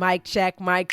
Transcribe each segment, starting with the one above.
Mic check, 1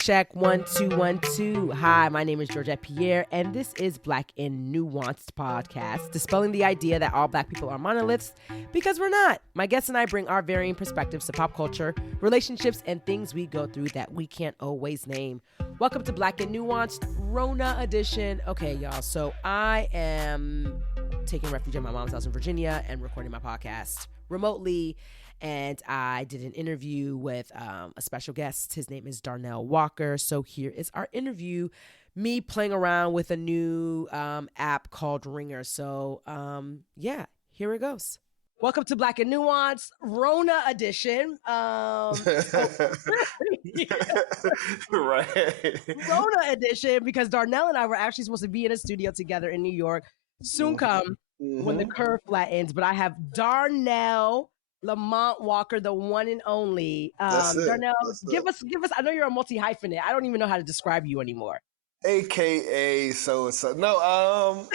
2 1 2. Hi, my name is Georgette Pierre, and this is Black Nuanced podcast, dispelling the idea that all Black people are monoliths, because we're not. My guests and I bring our varying perspectives to pop culture, relationships, and things we go through that we can't always name. Welcome to Black Nuanced, Rona edition. Okay, y'all, so I am taking refuge at my mom's house in Virginia and recording my podcast remotely. And I did an interview with a special guest. His name is Darnell Walker. So here is our interview, me playing around with a new app called Ringr. So yeah, here it goes. Welcome to Black and Nuanced, Rona edition. Right. Rona edition, because Darnell and I were actually supposed to be in a studio together in New York. Soon come when the curve flattens. But I have Darnell Walker, the one and only. Darnell, give us. I know you're a multi-hyphenate. I don't even know how to describe you anymore. AKA so no. I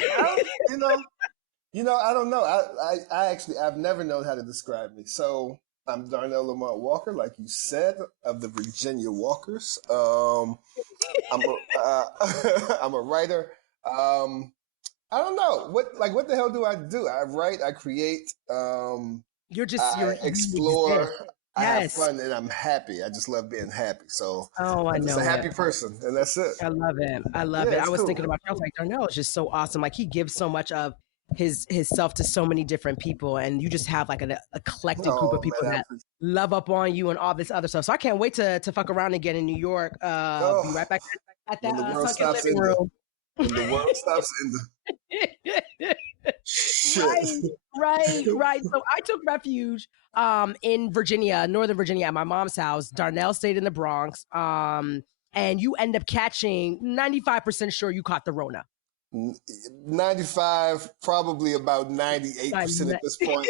don't know. I've never known how to describe me. So I'm Darnell Walker, like you said, of the Virginia Walkers. I'm a writer. I don't know what the hell do I do? I write, I create. I explore. I have fun and I'm happy. I just love being happy. So I'm just a happy person, and that's it. I love it. I was thinking about you. I was like, Darnell is just so awesome. Like, he gives so much of his self to so many different people, and you just have like an eclectic group of people that love up on you and all this other stuff. So I can't wait to fuck around again in New York. Be right back at that sunken living room. When the world stops in the Right. So I took refuge in Virginia, Northern Virginia, at my mom's house. Darnell stayed in the Bronx. And you end up catching 95% sure you caught the Rona. 95, probably about 98% at this point.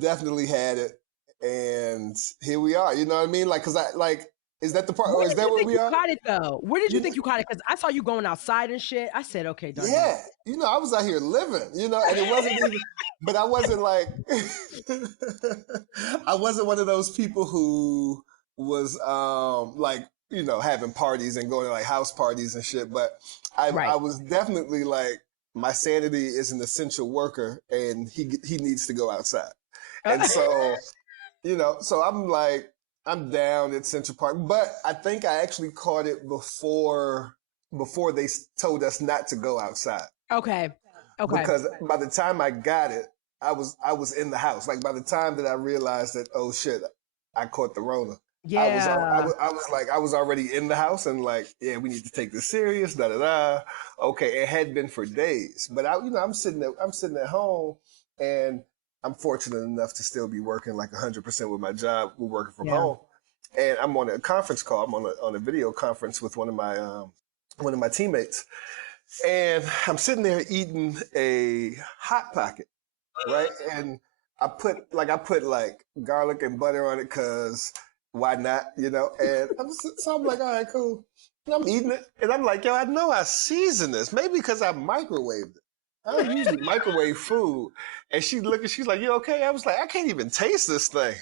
Definitely had it. And here we are. You know what I mean? Like, is that the part, or is that where we are? Caught it though. Where did you think you caught it? Because I saw you going outside and shit. I said, okay, Darnell. Yeah, I was out here living, and it wasn't even, but I wasn't like, I wasn't one of those people who was having parties and going to like house parties and shit. But I was definitely like, my sanity is an essential worker, and he needs to go outside, and so, so I'm like, I'm down at Central Park, but I think I actually caught it before they told us not to go outside. Okay. Because by the time I got it, I was in the house. Like, by the time that I realized that, oh shit, I caught the Rona. Yeah. I was already in the house and like, yeah, we need to take this serious. Da da da. Okay, it had been for days, but I'm sitting at home, and I'm fortunate enough to still be working like 100% with my job. We're working from home, and I'm on a conference call. I'm on a video conference with one of my teammates, and I'm sitting there eating a Hot Pocket, right? And I put garlic and butter on it because why not, And I'm like, all right, cool. And I'm eating it, and I'm like, yo, I know I seasoned this, maybe because I microwaved it. I don't usually microwave food. And she's like, you okay? I was like, I can't even taste this thing.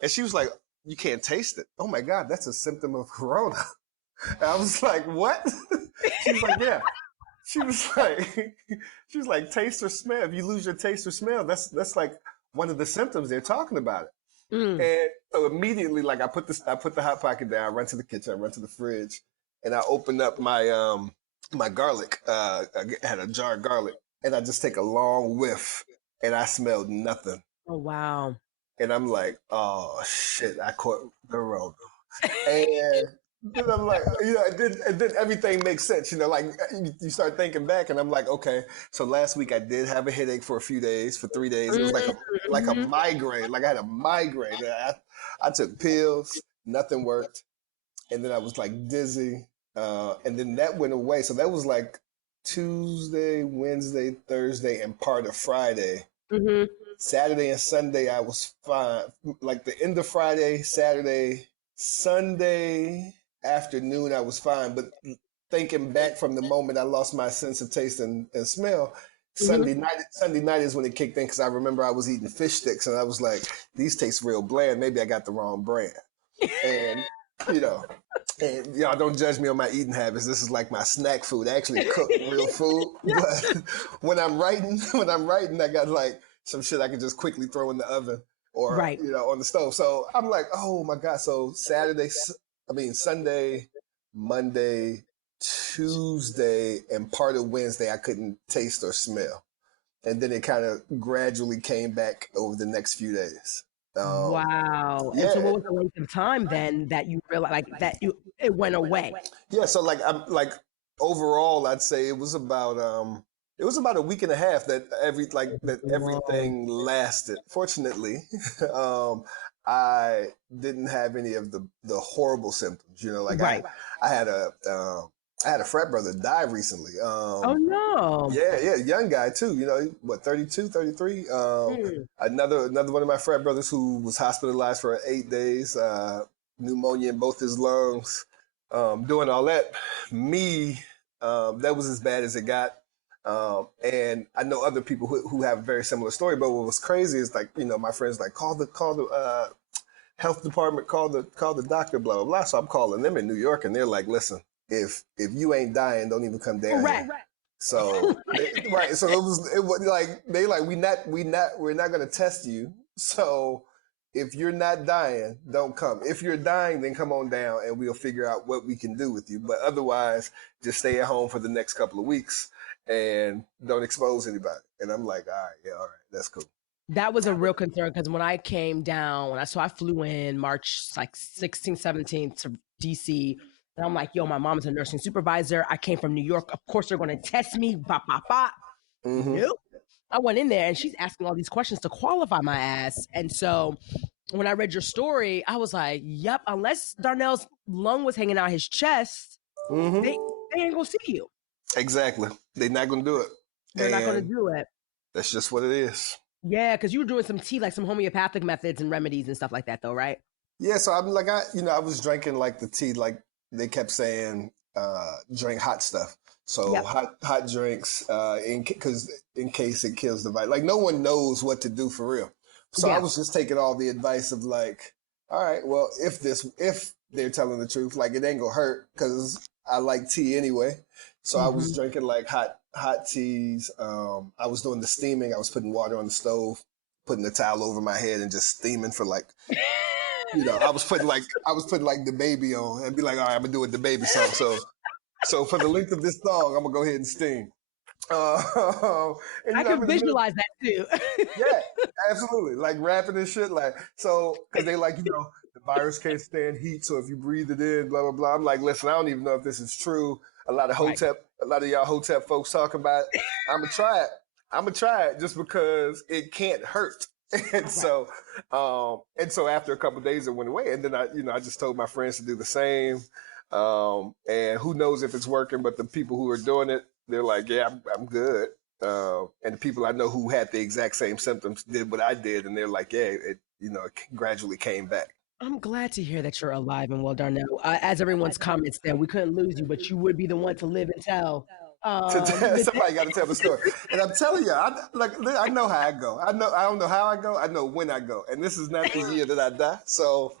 And she was like, you can't taste it. Oh my God, that's a symptom of Corona. And I was like, what? She was like, yeah. She was like, taste or smell. If you lose your taste or smell, that's like one of the symptoms. They're talking about it. And so immediately, like, I put the Hot Pocket down, I run to the kitchen, I run to the fridge, and I open up my my garlic. I had a jar of garlic. And I just take a long whiff, and I smelled nothing. Oh, wow. And I'm like, oh, shit, I caught the Rona. And then I'm like, and then everything makes sense. Like, you start thinking back, and I'm like, okay, so last week I did have a headache for 3 days. It was like a migraine. Like, I had a migraine. I took pills, nothing worked. And then I was like dizzy. And then that went away. So that was like Tuesday, Wednesday, Thursday, and part of Friday. Saturday and Sunday, I was fine. Like the end of Friday, Saturday, Sunday afternoon, I was fine. But thinking back from the moment I lost my sense of taste and smell, Sunday night is when it kicked in, because I remember I was eating fish sticks and I was like, these taste real bland. Maybe I got the wrong brand. And, you know, and y'all don't judge me on my eating habits. This is like my snack food. I actually cook real food. But when I'm writing, I got like some shit I can just quickly throw in the oven or, Right. on the stove. So I'm like, oh my God. So Sunday, Monday, Tuesday, and part of Wednesday, I couldn't taste or smell. And then it kind of gradually came back over the next few days. Wow. Yeah. And so what was the length of time then that you realized it went away? Yeah, so I'm like overall I'd say it was about a week and a half that everything lasted. Fortunately, I didn't have any of the horrible symptoms, like Right. I had a frat brother die recently. Oh no. Yeah, young guy too, 32, 33. Another one of my frat brothers who was hospitalized for 8 days, pneumonia in both his lungs, doing all that. Me, that was as bad as it got. And I know other people who have a very similar story, but what was crazy is my friends call the health department, call the doctor, blah, blah, blah. So I'm calling them in New York and they're like, listen, if you ain't dying, don't even come down here. Right. So right. So it was like we're not gonna test you. So if you're not dying, don't come. If you're dying, then come on down and we'll figure out what we can do with you. But otherwise, just stay at home for the next couple of weeks and don't expose anybody. And I'm like, all right, that's cool. That was a real concern because when I came down, I flew in March 16th, 17th to DC. And I'm like, yo, my mom's a nursing supervisor. I came from New York. Of course, they're going to test me. Mm-hmm. Nope. I went in there and she's asking all these questions to qualify my ass. And so when I read your story, I was like, yep, unless Darnell's lung was hanging out his chest, mm-hmm. they ain't going to see you. Exactly. They're not going to do it. They're not going to do it. That's just what it is. Yeah, because you were doing some tea, like some homeopathic methods and remedies and stuff like that, though, right? Yeah, so I'm like, I was drinking like the tea, like they kept saying, drink hot stuff. So Yep. hot drinks, in case it kills the virus. Like no one knows what to do for real. So Yeah. I was just taking all the advice of like, all right, well, if they're telling the truth, like it ain't gonna hurt because I like tea anyway. So I was drinking like hot teas. I was doing the steaming. I was putting water on the stove, putting the towel over my head and just steaming for like, I was putting like the baby on and be like, all right, I'm gonna do it the baby song. So for the length of this song, I'm gonna go ahead and steam. I can visualize that too. Yeah, absolutely. Like rapping and shit. Like, so, cause they like, the virus can't stand heat. So if you breathe it in, blah, blah, blah. I'm like, listen, I don't even know if this is true. A lot of y'all Hotep folks talking about it. I'm gonna try it just because it can't hurt. And so after a couple of days it went away. And then I just told my friends to do the same. And who knows if it's working, but the people who are doing it, they're like, yeah, I'm good. And the people I know who had the exact same symptoms did what I did. And they're like, yeah, it gradually came back. I'm glad to hear that you're alive and well, Darnell. As everyone's comments there, we couldn't lose you, but you would be the one to live and tell. Somebody got to tell the story. And I'm telling you, I know how I go. I don't know how I go. I know when I go. And this is not the year that I die. So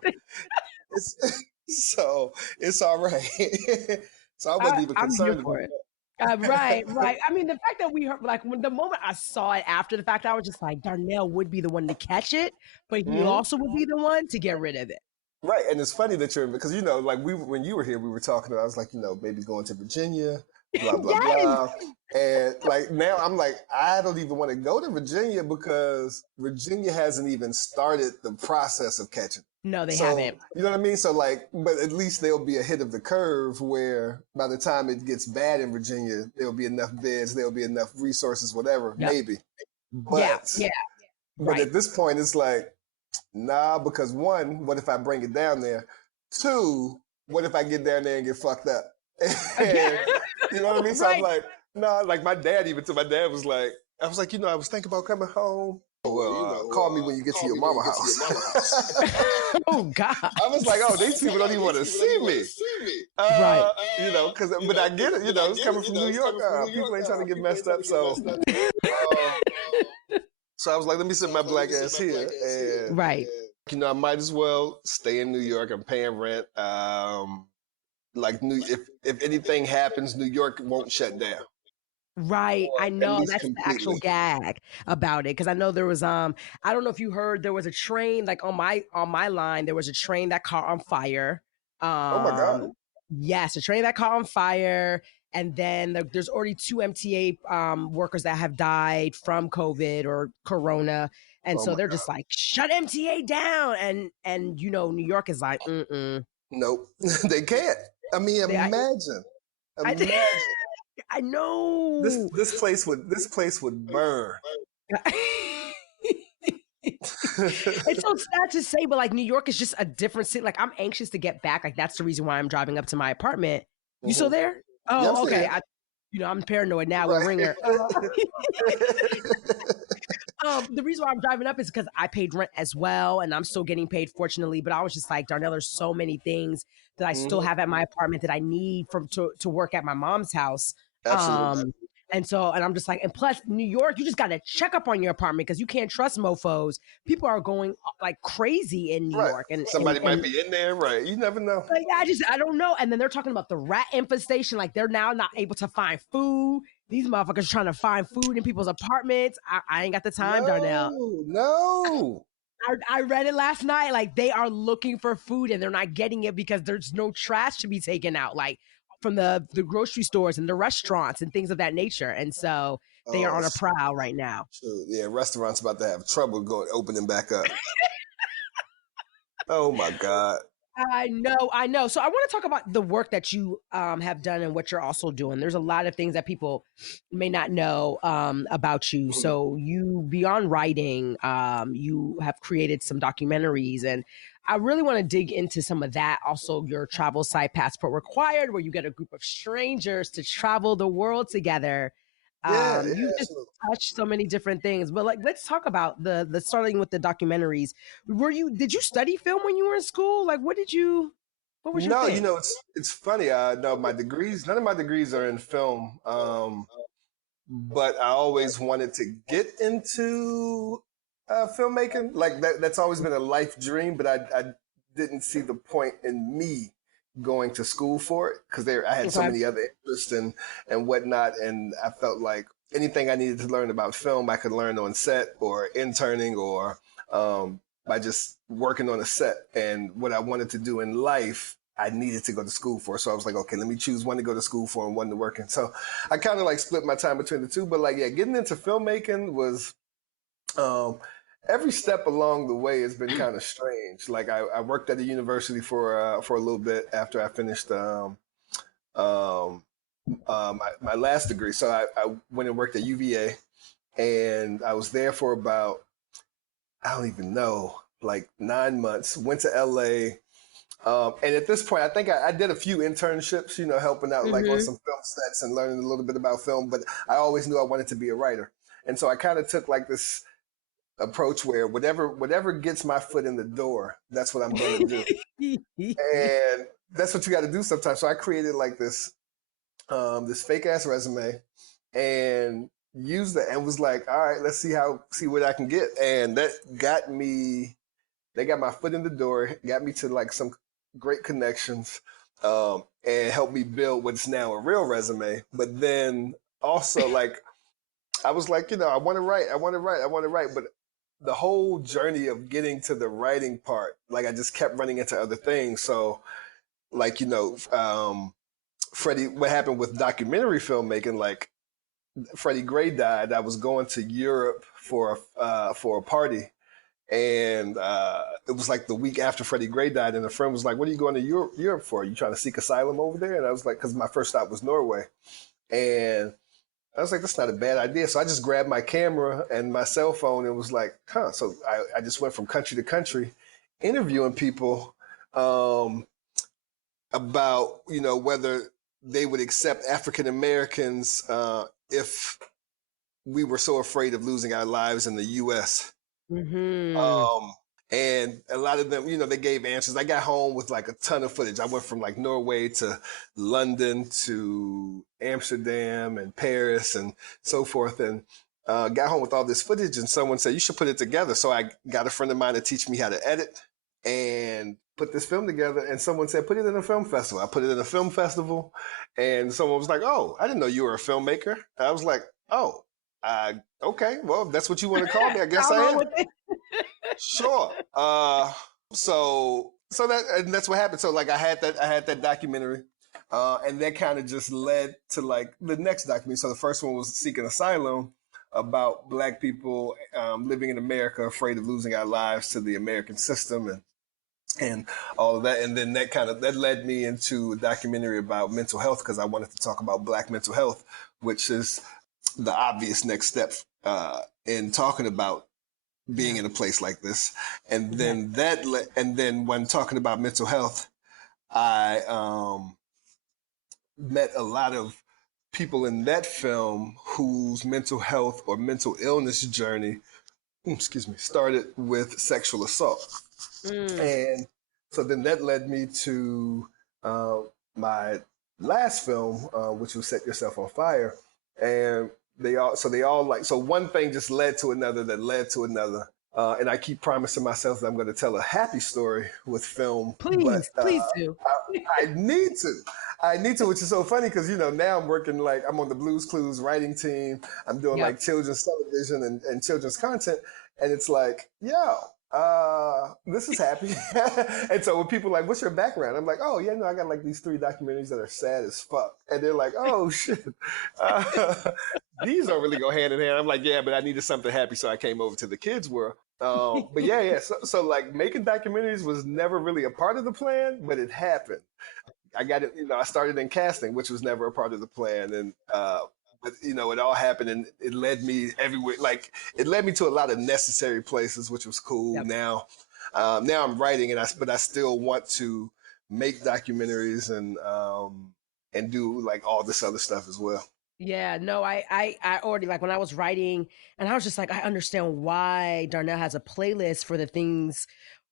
it's all right. So I wasn't even concerned about it. Right. I mean, the fact that we heard, like, when the moment I saw it after the fact, I was just like, Darnell would be the one to catch it, but he also would be the one to get rid of it. Right. And it's funny that because, like when you were here, we were talking about, I was like, maybe going to Virginia, blah, blah, blah. And like now I'm like, I don't even want to go to Virginia because Virginia hasn't even started the process of catching. No, they haven't. You know what I mean? So but at least they'll be ahead of the curve where by the time it gets bad in Virginia, there'll be enough beds, there'll be enough resources, whatever, maybe. But, but at this point, it's like, nah, because one, what if I bring it down there? Two, what if I get down there and get fucked up? And, you know what I mean? So I'm like, nah, like my dad was like, I was like, I was thinking about coming home. Well, call me when you get to your mama house. Oh God! I was like, these people don't even want to see me. Right. But I get it. It's coming from New York. People ain't trying to get messed up. So, so I was like, let me sit my black ass here. And, right. I might as well stay in New York. I'm paying rent. If anything happens, New York won't shut down, Right. or I at know least that's the actual completely. gag about it. Cause I know there was I don't know if you heard there was a train like on my line, there was a train that caught on fire. Oh my God. Yes, a train that caught on fire. And then there's already two MTA workers that have died from COVID or Corona. And Oh so my they're just God. like, shut MTA down. And New York is like, Nope. They can't. I mean, They, imagine. I, Imagine. I This know. this place would burn. It's so sad to say, but like New York is just a different city. Like I'm anxious to get back. Like that's the reason why I'm driving up to my apartment. You still Hmm. there? Yeah, I'm Oh, still okay. here. I'm paranoid now with Right. Ringr. The reason why I'm driving up is because I paid rent as well, and I'm still getting paid, fortunately. But I was just like, Darnell, there's so many things that I still Hmm. have at my apartment that I need to work at my mom's house. Absolutely. Um, and I'm just like, and plus New York, you just got to check up on your apartment because you can't trust mofo's. People are going like crazy in New Right. York, and Somebody might be in there. Right. You never know. like, I don't know. And then they're talking about the rat infestation. Like they're now not able to find food. These motherfuckers trying to find food in people's apartments. I ain't got the time, Darnell. No, no. I read it last night. Like they are looking for food and they're not getting it because there's no trash to be taken out, like from the grocery stores and the restaurants and things of that nature. And so they are Oh, on a prowl right now. shoot. Yeah, restaurants about to have trouble going opening back up. Oh my God. I know. So I want to talk about the work that you have done and what you're also doing. There's a lot of things that people may not know about you. Mhm. So you, beyond writing, you have created some documentaries, and I really want to dig into some of that. Also, your travel site, Passport Required, where you get a group of strangers to travel the world together. Yeah, yeah, You've just absolutely. touched so many different things, but like, let's talk about the starting with the documentaries. Did you study film when you were in school? Like, what was your No, thing? it's funny. No, my degrees, none of my degrees are in film. But I always wanted to get into filmmaking. Like that's always been a life dream, but I didn't see the point in me going to school for it because I had so Okay. many other interests and whatnot, and I felt like anything I needed to learn about film, I could learn on set or interning or by just working on a set. And what I wanted to do in life, I needed to go to school for. So I was like, okay, let me choose one to go to school for and one to work in. So I kind of like split my time between the two. But like, yeah, getting into filmmaking was um, every step along the way has been kind of strange. Like I worked at a university for a little bit after I finished um, my last degree. So I went and worked at UVA, and I was there for about I don't even know like 9 months. Went to LA. And at this point, I think I did a few internships, helping out like on Mm-hmm. some film sets and learning a little bit about film. But I always knew I wanted to be a writer, and so I kind of took like this approach where whatever gets my foot in the door, that's what I'm going to do, and that's what you got to do sometimes. So I created like this fake ass resume, and used it, and was like, all right, let's see what I can get, and that got me they got my foot in the door, got me to like some great connections, and helped me build what's now a real resume. But then also like I was like, I want to write, I want to write, I want to write. But the whole journey of getting to the writing part, like I just kept running into other things. So like, Freddie, what happened with documentary filmmaking, like Freddie Gray died. I was going to Europe for a party, and it was like the week after Freddie Gray died, and a friend was like, "What are you going to Europe for? Are you trying to seek asylum over there?" And I was like, "Because my first stop was Norway," and I was like, "That's not a bad idea." So I just grabbed my camera and my cell phone and was like, "Huh." So I just went from country to country, interviewing people um, about whether they would accept African Americans if we were so afraid of losing our lives in the U.S. Mm-hmm. Um, and a lot of them, they gave answers. I got home with like a ton of footage. I went from like Norway to London to Amsterdam and Paris and so forth. And got home with all this footage, and someone said, you should put it together. So I got a friend of mine to teach me how to edit and put this film together. And someone said, put it in a film festival. I put it in a film festival, and someone was like, oh, I didn't know you were a filmmaker. And I was like, oh, okay, well, if that's what you want to call me, I guess I am. Sure. So that's what happened. So like I had that documentary, and that kind of just led to like the next documentary. So the first one was Seeking Asylum, about Black people living in America, afraid of losing our lives to the American system and all of that. And then that led me into a documentary about mental health, because I wanted to talk about Black mental health, which is the obvious next step in talking about being in a place like this. And then and then when talking about mental health, I met a lot of people in that film whose mental health or mental illness journey, started with sexual assault. And so then that led me to my last film, which was Set Yourself on Fire. And so one thing just led to another that led to another. And I keep promising myself that I'm going to tell a happy story with film. Please do. I need to, which is so funny because, now I'm working, like, I'm on the Blues Clues writing team. I'm doing like children's television and children's content. And it's like, this is happy. And so when people are like, what's your background? I'm like, oh, yeah, no, I got like these 3 documentaries that are sad as fuck. And they're like, oh, shit. These don't really go hand in hand. I'm like, yeah, but I needed something happy, so I came over to the kids' world. But yeah. So like making documentaries was never really a part of the plan, but it happened. I got it, I started in casting, which was never a part of the plan. And, but it all happened, and it led me everywhere. Like, it led me to a lot of necessary places, which was cool. Yep. Now I'm writing, but I still want to make documentaries and do like all this other stuff as well. Yeah, no, I already, like, when I was writing, and I was just like, I understand why Darnell has a playlist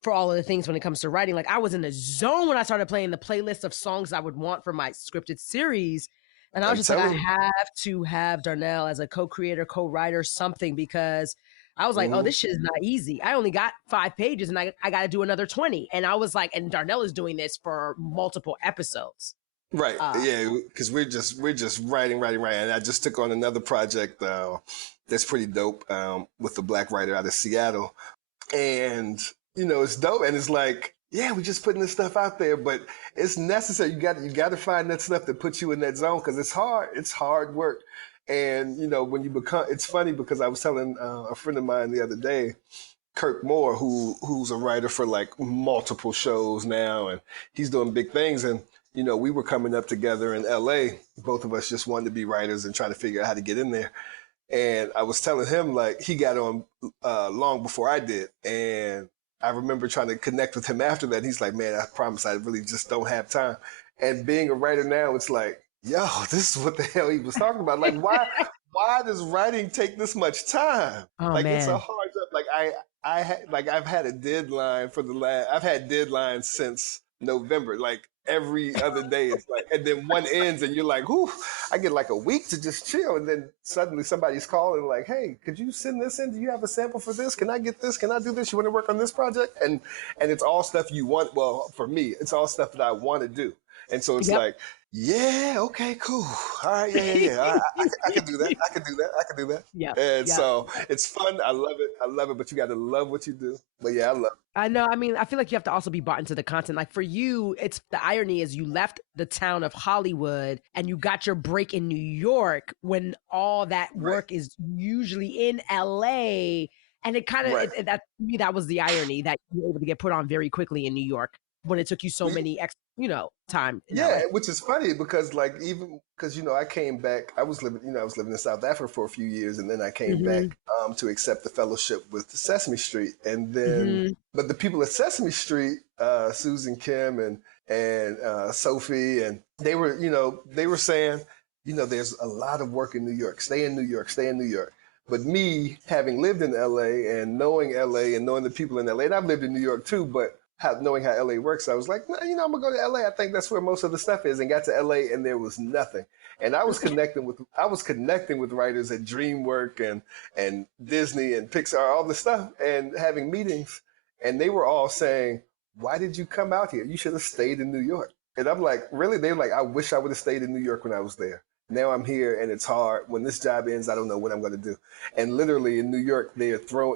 for all of the things when it comes to writing. Like, I was in the zone when I started playing the playlist of songs I would want for my scripted series. And I was just like, I have to have Darnell as a co-creator, co-writer, something, because I was like, oh, this shit is not easy. I only got 5 pages and I got to do another 20. And I was like, and Darnell is doing this for multiple episodes. Right. Yeah. Because we're just writing. And I just took on another project that's pretty dope with a Black writer out of Seattle. And, it's dope. And it's like, yeah, we're just putting this stuff out there, but it's necessary. You got to find that stuff that puts you in that zone, because it's hard. It's hard work. And, when you it's funny because I was telling a friend of mine the other day, Kirk Moore, who's a writer for like multiple shows now, and he's doing big things. And, we were coming up together in LA. Both of us just wanted to be writers and trying to figure out how to get in there. And I was telling him, like, he got on long before I did. And I remember trying to connect with him after that. He's like, man, I promise I really just don't have time. And being a writer now, it's like, yo, this is what the hell he was talking about. Like, why does writing take this much time? Oh, like, man. It's a hard job. Like, I've had a deadline I've had deadlines since November. Like, every other day, it's like, and then one ends and you're like, whew, I get like a week to just chill. And then suddenly somebody's calling like, hey, could you send this in? Do you have a sample for this? Can I get this? Can I do this? You want to work on this project? And it's all stuff you want. Well, for me, it's all stuff that I want to do. And so it's like, yeah, okay, cool. All right, yeah. I can do that. I can do that. Yeah. And so it's fun. I love it. But you got to love what you do. But yeah, I love it. I know. I mean, I feel like you have to also be bought into the content. Like, for you, it's the irony is you left the town of Hollywood and you got your break in New York when all that work is usually in LA. And it kind of, that to me, that was the irony, that you were able to get put on very quickly in New York when it took you so many time. Yeah, which is funny because I came back, I was living in South Africa for a few years, and then I came back to accept the fellowship with Sesame Street. And then, but the people at Sesame Street, Susan Kim and Sophie, and they were saying, there's a lot of work in New York. Stay in New York. But me, having lived in LA and knowing LA and knowing the people in LA, and I've lived in New York too, but knowing how LA works, I was like, nah, you know, I'm gonna go to LA. I think that's where most of the stuff is. And got to LA, and there was nothing. And I was connecting with writers at DreamWorks and Disney and Pixar, all the stuff, and having meetings. And they were all saying, "Why did you come out here? You should have stayed in New York." And I'm like, really? They were like, "I wish I would have stayed in New York when I was there. Now I'm here, and it's hard. When this job ends, I don't know what I'm going to do." And literally in New York, they were,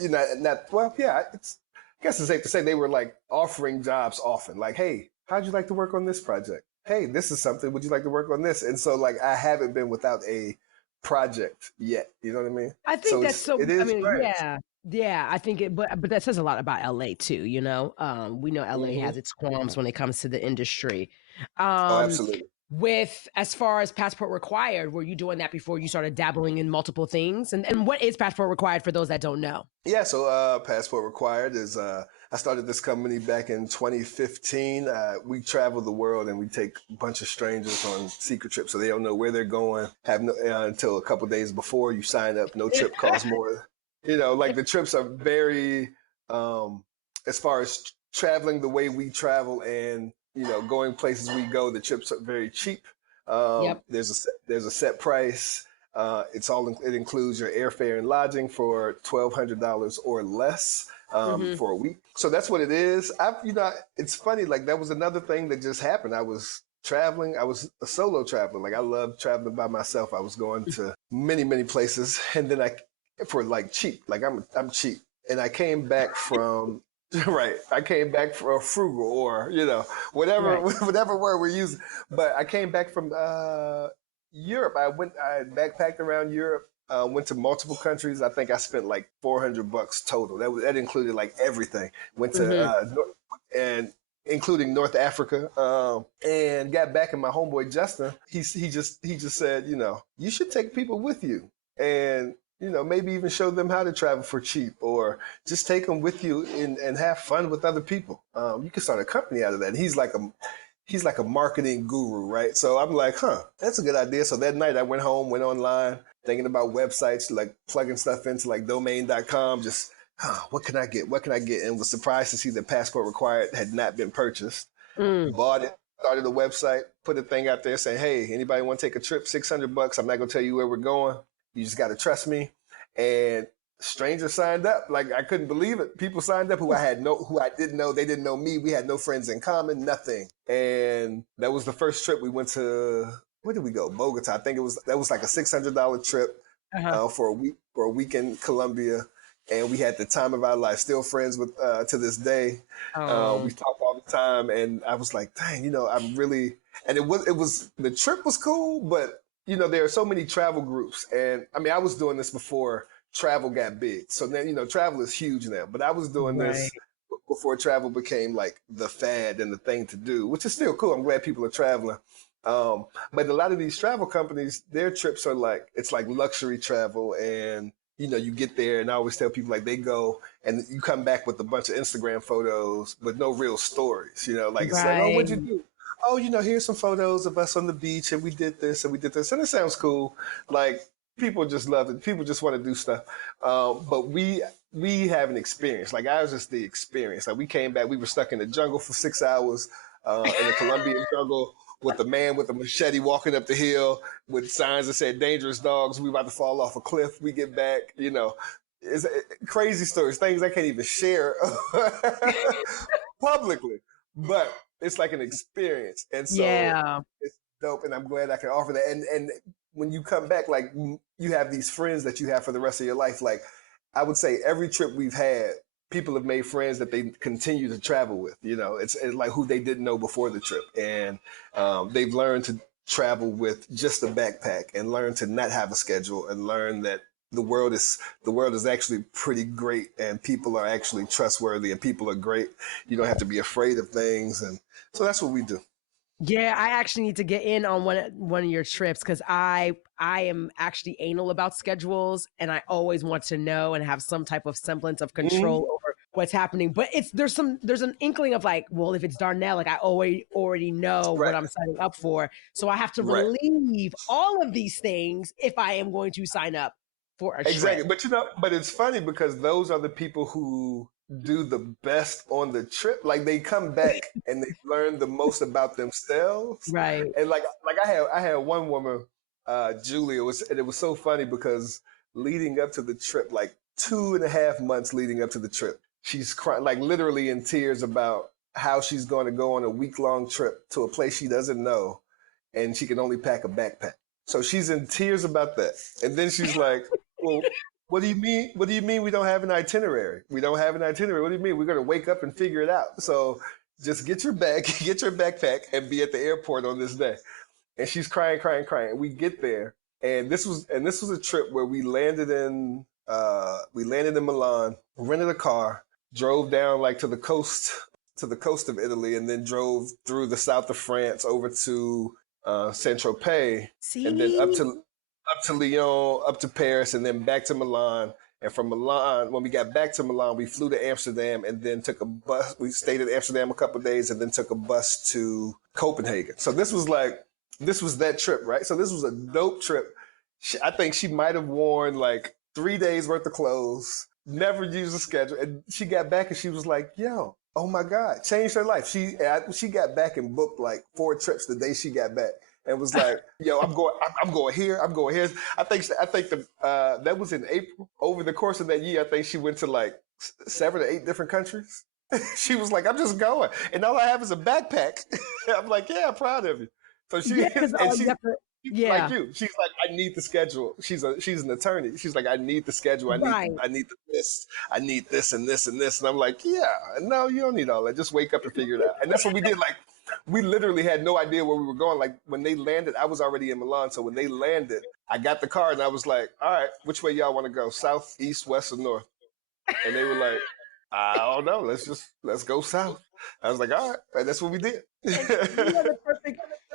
you know, not well, yeah, it's. I guess it's safe to say they were like offering jobs often. Like, hey, how'd you like to work on this project? Hey, this is something. Would you like to work on this? And so, like, I haven't been without a project yet. You know what I mean? I think So that's so. it is I mean, strange. yeah. I think it, but that says a lot about LA too. You know, we know LA Hmm. has its qualms when it comes to the industry. Oh, Um, absolutely. with as far as passport required, were you doing that before you started dabbling in multiple things? And what is passport required for those that don't know? Yeah, so passport required is I started this company back in 2015. We travel the world and we take a bunch of strangers on secret trips so they don't know where they're going. Have no, until a couple days before you sign up. No trip costs more. You know, like the trips are very as far as traveling the way we travel and you know going places we go. The trips are very cheap. Yep. There's a set price. It includes your airfare and lodging for $1,200 or less for a week. So that's what it is. It's funny. Like that was another thing that just happened. I was traveling. I was a solo traveler. Like I love traveling by myself. I was going to many, many places, and then for like cheap. Like I'm cheap, and I came back from. Right. I came back for a frugal or, you know, whatever, Right. whatever word we're using. But I came back from, Europe. I backpacked around Europe, went to multiple countries. I think I spent like $400 total. That included like everything. Went to, Mm-hmm. and including North Africa, and got back and my homeboy Justin, he just said, you know, you should take people with you and, you know, maybe even show them how to travel for cheap or just take them with you and have fun with other people. You can start a company out of that. And he's like a marketing guru, right? So I'm like, that's a good idea. So that night I went home, went online, thinking about websites, like plugging stuff into like domain.com, just, what can I get? What can I get? And was surprised to see that passport required had not been purchased. Mm. Bought it, started a website, put a thing out there saying, hey, anybody want to take a trip? $600. I'm not going to tell you where we're going. You just got to trust me. And strangers signed up. Like I couldn't believe it. People signed up who I didn't know. They didn't know me. We had no friends in common, nothing. And that was the first trip we went to. Where did we go? Bogota. I think that was like a $600 trip Uh-huh. for a week in Colombia. And we had the time of our life. Still friends with to this day. We talk all the time. And I was like, dang, you know, I'm really. And it was the trip was cool, but you know, there are so many travel groups. And I mean, I was doing this before travel got big. So then, you know, travel is huge now, but I was doing Right. this before travel became like the fad and the thing to do, which is still cool. I'm glad people are traveling. But a lot of these travel companies, their trips are like, it's like luxury travel. And, you know, you get there and I always tell people like they go and you come back with a bunch of Instagram photos, but no real stories, you know, like it's like, oh, Right. what'd you do? Oh, you know, here's some photos of us on the beach and we did this and we did this. And it sounds cool. Like people just love it. People just want to do stuff. But we have an experience. Like ours is the experience. Like we came back, we were stuck in the jungle for 6 hours, in the Colombian jungle with a man with a machete walking up the hill with signs that said dangerous dogs. We about to fall off a cliff. We get back, you know, it's crazy stories, things I can't even share publicly, but it's like an experience. And so Yeah. it's dope. And I'm glad I can offer that. And when you come back, like you have these friends that you have for the rest of your life. Like I would say every trip we've had, people have made friends that they continue to travel with. You know, it's like who they didn't know before the trip. And they've learned to travel with just a backpack and learn to not have a schedule and learn that the world is actually pretty great and people are actually trustworthy and people are great. You don't have to be afraid of things. And so that's what we do. Yeah, I actually need to get in on one of your trips because I am actually anal about schedules and I always want to know and have some type of semblance of Mhm. control over what's happening. But there's an inkling of like, well, if it's Darnell, like I already know what Right. I'm signing up for. So I have to Right. relieve all of these things if I am going to sign up for a trip. Exactly. But you know, but it's funny because those are the people who do the best on the trip. Like they come back and they learn the most about themselves. Right. And like I had one woman, Julie. It was so funny because leading up to the trip, like 2.5 months leading up to the trip, she's crying, like literally in tears about how she's going to go on a week-long trip to a place she doesn't know, and she can only pack a backpack. So she's in tears about that. And then she's like, well, what do you mean? What do you mean we don't have an itinerary? We don't have an itinerary. What do you mean? We're going to wake up and figure it out. So just get your bag, get your backpack, and be at the airport on this day. And she's crying, crying, crying. We get there, and this was a trip where we landed in Milan, rented a car, drove down like to the coast of Italy, and then drove through the south of France over to Saint-Tropez, and then up to Lyon, up to Paris, and then back to Milan. And from Milan, when we got back to Milan, we flew to Amsterdam and then took a bus. We stayed in Amsterdam a couple of days and then took a bus to Copenhagen. So this was that trip, right? So this was a dope trip. I think she might have worn like 3 days worth of clothes, never used a schedule. And she got back and she was like, yo, oh my God, changed her life. She got back and booked like 4 trips the day she got back. And was like, yo, I'm going here. I think that was in April. Over the course of that year, I think she went to like 7 or 8 different countries. She was like, I'm just going. And all I have is a backpack. I'm like, yeah, I'm proud of you. So she, like you, she's like, I need the schedule. She's an attorney. She's like, I need the schedule. I need the list. I need this and this and this. And I'm like, yeah, no, you don't need all that. Just wake up and figure it out. And that's what we did. Like, we literally had no idea where we were going. Like when they landed, I was already in Milan. So when they landed, I got the car and I was like, all right, which way y'all want to go? South, east, west, or north? And they were like, I don't know. Let's go south. I was like, all right. And that's what we did.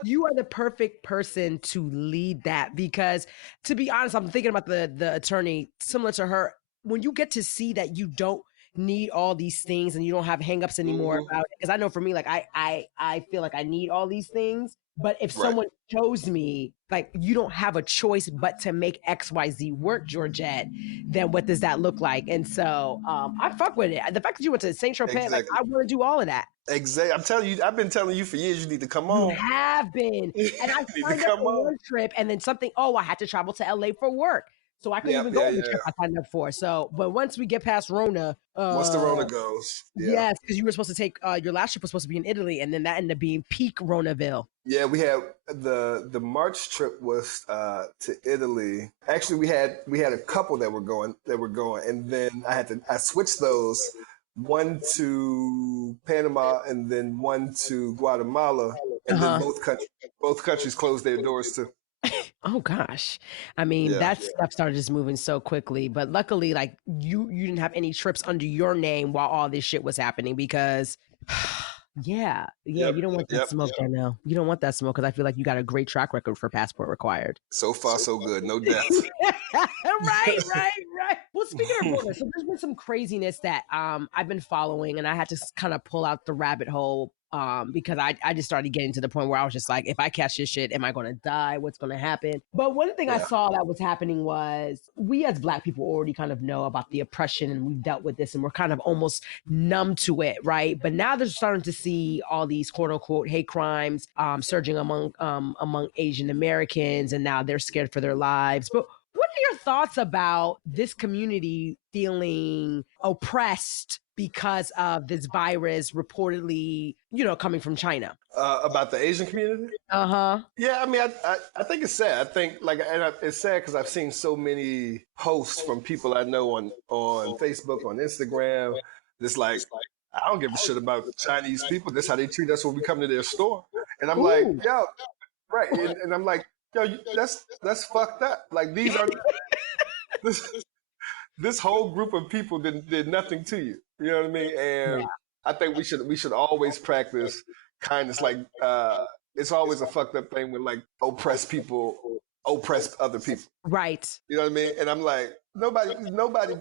You are the perfect person to lead that, because to be honest, I'm thinking about the attorney similar to her. When you get to see that you don't need all these things and you don't have hangups anymore about it. Because I know for me, like I feel like I need all these things. But if someone shows me like you don't have a choice but to make XYZ work, Georgette, then what does that look like? And so I fuck with it. The fact that you went to Saint-Tropez, like I want to do all of that. Exactly. I'm telling you, I've been telling you for years you need to come on. You have been. And I signed up for one trip and then I had to travel to LA for work. So I couldn't even go on the trip I signed up for. So, but once we get past Rona. Once the Rona goes. Yeah. Yes, because you were supposed to take, your last trip was supposed to be in Italy, and then that ended up being peak Ronaville. Yeah, we had the March trip was to Italy. Actually, we had a couple that were going, and then I switched those, one to Panama and then one to Guatemala, and then both countries closed their doors too. Oh gosh. I mean, that stuff started just moving so quickly, but luckily like you didn't have any trips under your name while all this shit was happening, because you don't want that smoke right now. You don't want that smoke, because I feel like you got a great track record for passport required. So far, so good. No death. Right. Well, speaking of borders, so there's been some craziness that I've been following, and I had to kind of pull out the rabbit hole because I just started getting to the point where I was just like, if I catch this shit, am I going to die? What's going to happen? But one thing I saw that was happening was we as Black people already kind of know about the oppression, and we've dealt with this, and we're kind of almost numb to it, right? But now they're starting to see all these quote unquote hate crimes surging among Asian Americans, and now they're scared for their lives. But what are your thoughts about this community feeling oppressed because of this virus reportedly, coming from China? About the Asian community? Yeah, I mean, I think it's sad. I think it's sad because I've seen so many posts from people I know on Facebook, on Instagram. It's like, I don't give a shit about Chinese people. This is how they treat us when we come to their store. And I'm like, yo, right. And I'm like, yo, that's fucked up. Like these are this whole group of people did nothing to you. You know what I mean? And I think we should always practice kindness. Like it's always a fucked up thing when like oppressed people oppress other people. Right. You know what I mean? And I'm like, nobody,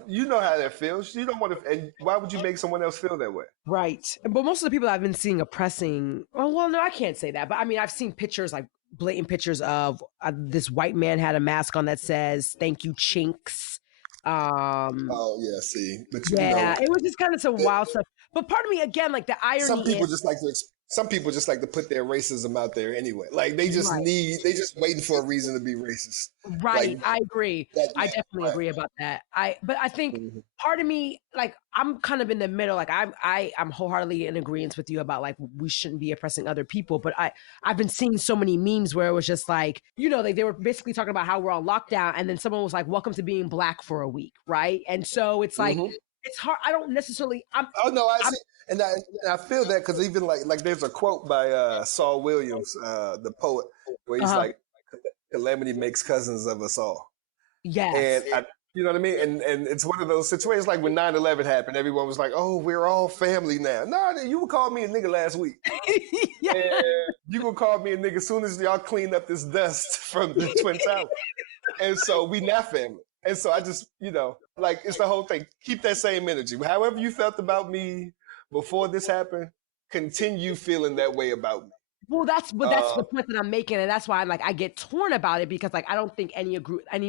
you know how that feels. You don't want to, and why would you make someone else feel that way? Right. But most of the people I've been seeing oppressing, well, no, I can't say that. But I mean, I've seen pictures, like blatant pictures of this white man had a mask on that says, "Thank you, chinks." Um, Oh yeah, see, but yeah, it was just kind of some wild stuff. But part of me, again, like the some irony people is, just like to. Some people just like to put their racism out there anyway. Like they just right. they just waiting for a reason to be racist. Like Right, I agree. that. I definitely Right. agree about that. But I think Mhm. part of me, like, I'm kind of in the middle. Like, I'm wholeheartedly in agreement with you about like we shouldn't be oppressing other people. But I've been seeing so many memes where it was just like, like they were basically talking about how we're on lockdown, and then someone was like, "Welcome to being black for a week," right? And so it's like Mhm. it's hard. I don't necessarily. Oh no, I I'm see, and I feel that because even like there's a quote by Saul Williams, the poet, where he's uh like, "Calamity makes cousins of us all," and yes, you know what I mean. And it's one of those situations like when 9/11 happened, everyone was like, "Oh, we're all family now." No, you would call me a nigga last week, yeah. and you gonna call me a nigga as soon as y'all clean up this dust from the Twin Towers. And so we not family. And so I just, like it's the whole thing. Keep that same energy. However you felt about me before this happened, continue feeling that way about me. Well, that's Uh, the point that I'm making, and that's why I'm like I get torn about it because like I don't think any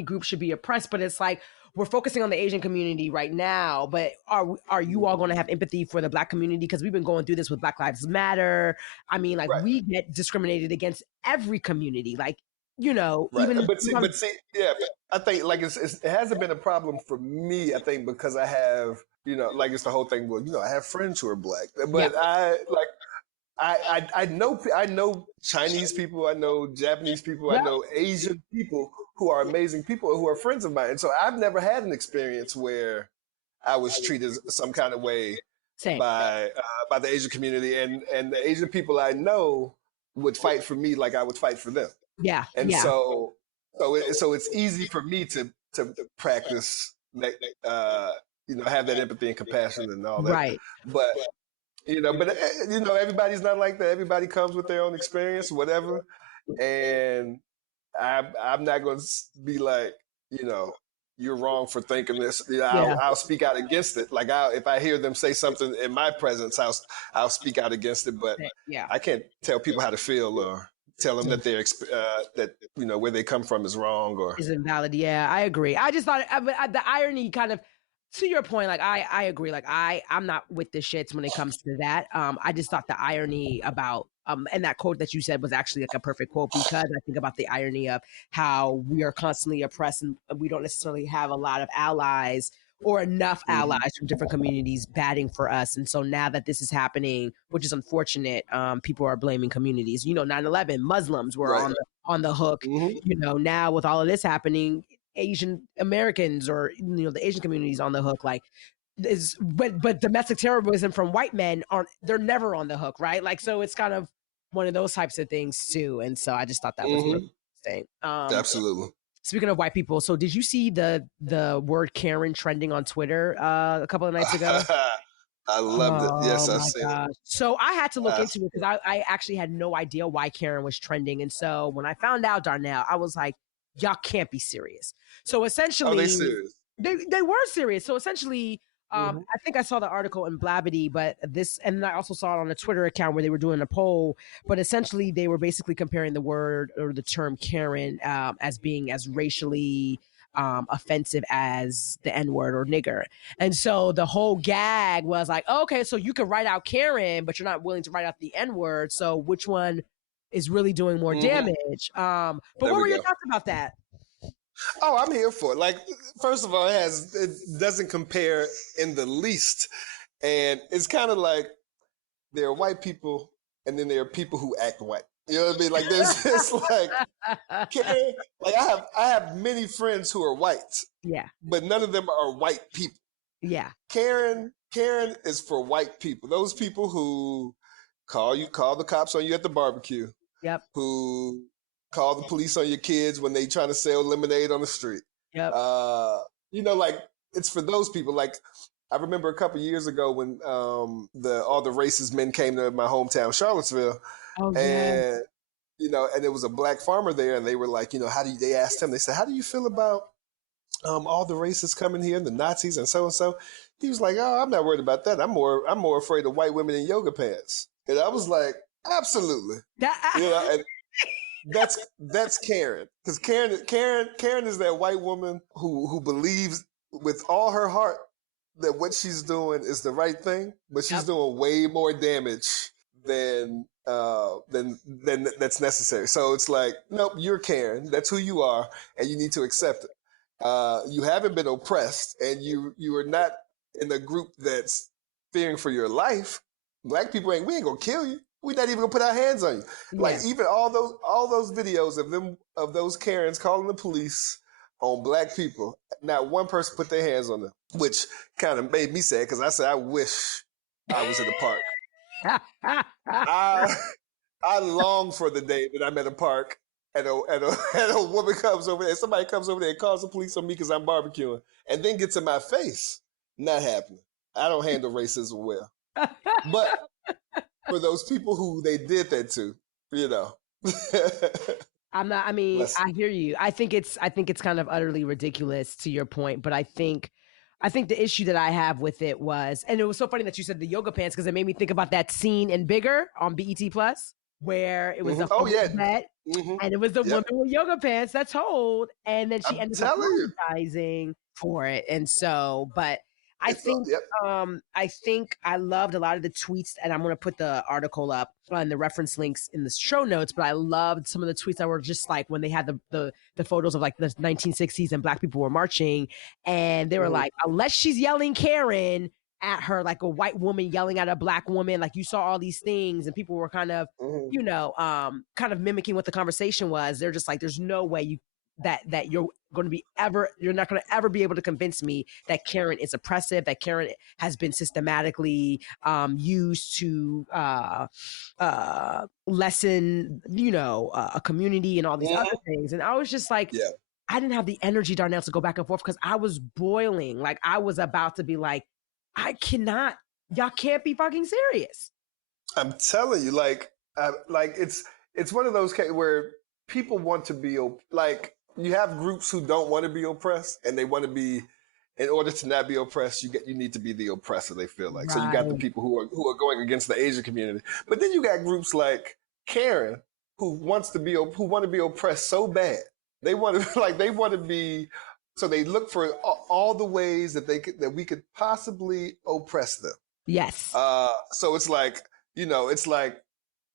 group should be oppressed, but it's like we're focusing on the Asian community right now, but are you all going to have empathy for the Black community because we've been going through this with Black Lives Matter? I mean, like right, we get discriminated against every community, like right. even But see, yeah. But I think like it hasn't been a problem for me. I think because I have, like it's the whole thing. Well, I have friends who are Black, yeah, but I know Chinese people, I know Japanese people, I yeah, know Asian people who are amazing people who are friends of mine. And so I've never had an experience where I was treated some kind of way same, by the Asian community, and the Asian people I know would fight for me like I would fight for them. yeah, And yeah, so it's easy for me to practice that, have that empathy and compassion and all that. right. But everybody's not like that. Everybody comes with their own experience, whatever. And I'm not going to be like, you're wrong for thinking this. Yeah. I'll speak out against it. Like if I hear them say something in my presence, I'll speak out against it. But Yeah. I can't tell people how to feel or tell them that that where they come from is wrong or Is invalid. Yeah, I agree. I just thought the irony kind of to your point, like I agree. Like I'm not with the shits when it comes to that. I just thought the irony about and that quote that you said was actually like a perfect quote because I think about the irony of how we are constantly oppressed and we don't necessarily have a lot of allies or enough Mhm. allies from different communities batting for us. And so now that this is happening, which is unfortunate, people are blaming communities. 9/11, Muslims were Right. on the hook. Hmm. Now with all of this happening, Asian Americans or the Asian communities on the hook, like but domestic terrorism from white men they're never on the hook, right? Like so it's kind of one of those types of things too. And so I just thought that was really Hmm. interesting. Absolutely. Speaking of white people, so did you see the word Karen trending on Twitter a couple of nights ago? I loved it. Oh Yes, I've my seen it. gosh. So I had to look Uh, into it because I actually had no idea why Karen was trending. And so when I found out, Darnell, I was like, y'all can't be serious. So oh, they essentially, serious. they were serious. So essentially, Hmm. I think I saw the article in Blabbity, but and I also saw it on a Twitter account where they were doing a poll. But essentially, they were basically comparing the word or the term Karen as being as racially offensive as the N word or nigger. And so the whole gag was like, okay, so you can write out Karen, but you're not willing to write out the N word. So which one is really doing more Hmm. damage? But There what we were your go. thoughts about that? Oh, I'm here for it. Like, first of all, it doesn't compare in the least, and it's kind of like there are white people, and then there are people who act white. You know what I mean? Like, there's it's like, like I have many friends who are white, Yeah, but none of them are white people. yeah, Karen is for white people. Those people who call the cops on you at the barbecue, yep, who call the police on your kids when they trying to sell lemonade on the street. yep. Like it's for those people. Like I remember a couple years ago when all the racist men came to my hometown, Charlottesville, Oh yeah, and and there was a black farmer there, and they were like, they asked him, they said, how do you feel about all the racists coming here, the Nazis and so and so? He was like, oh, I'm not worried about that. I'm more afraid of white women in yoga pants. And I was like, absolutely. that And that's Karen, because Karen is that white woman who believes with all her heart that what she's doing is the right thing, but she's doing way more damage than that's necessary. So it's like, nope, you're Karen. That's who you are, and you need to accept it. You haven't been oppressed, and you are not in a group that's fearing for your life. Black people we ain't gonna kill you. We're not even gonna put our hands on you. Yeah. Like even all those videos of those Karens calling the police on black people, not one person put their hands on them, which kind of made me sad because I said I wish I was in the park. I long for the day that I'm at a park and a woman comes over there, somebody comes over there and calls the police on me because I'm barbecuing, and then gets in my face. Not happening. I don't handle racism well. But for those people who they did that to, you know. I hear you. I think it's kind of utterly ridiculous to your point, but I think the issue that I have with it was, and it was so funny that you said the yoga pants because it made me think about that scene in Bigger on BET Plus where it was a vet, and it was the woman with yoga pants that told, and then she ended up apologizing for it, and so, but I think I loved a lot of the tweets, and I'm going to put the article up and the reference links in the show notes, but I loved some of the tweets that were just like when they had the photos of like the 1960s and black people were marching, and they were like, unless she's yelling Karen at her, like a white woman yelling at a black woman, like you saw all these things and people were kind of, kind of mimicking what the conversation was. They're just like, there's no way that you're not going to ever be able to convince me that Karen is oppressive, that Karen has been systematically used to lessen, a community and all these other things. And I was just like, I didn't have the energy, Darnell, to go back and forth because I was boiling. Like I was about to be like, y'all can't be fucking serious. I'm telling you, like it's one of those cases where people want to be like, you have groups who don't want to be oppressed, and they want to be, in order to not be oppressed, you need to be the oppressor, they feel like. Right. So you got the people who are going against the Asian community. But then you got groups like Karen who want to be oppressed so bad. They want to be, so they look for all the ways that we could possibly oppress them. Yes. So it's like, it's like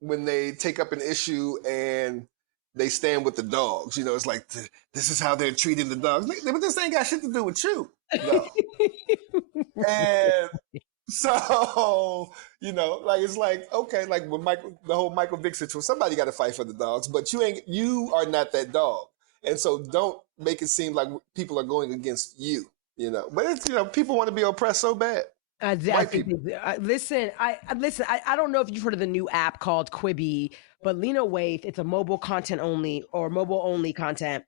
when they take up an issue and they stand with the dogs, it's like, this is how they're treating the dogs. But this ain't got shit to do with you. No. And so, it's like, okay, like when the whole Michael Vick situation, somebody got to fight for the dogs, but you are not that dog. And so don't make it seem like people are going against you, But it's, people want to be oppressed so bad. Listen, I don't know if you've heard of the new app called Quibi, but Lena Waithe, it's a mobile content only or mobile only content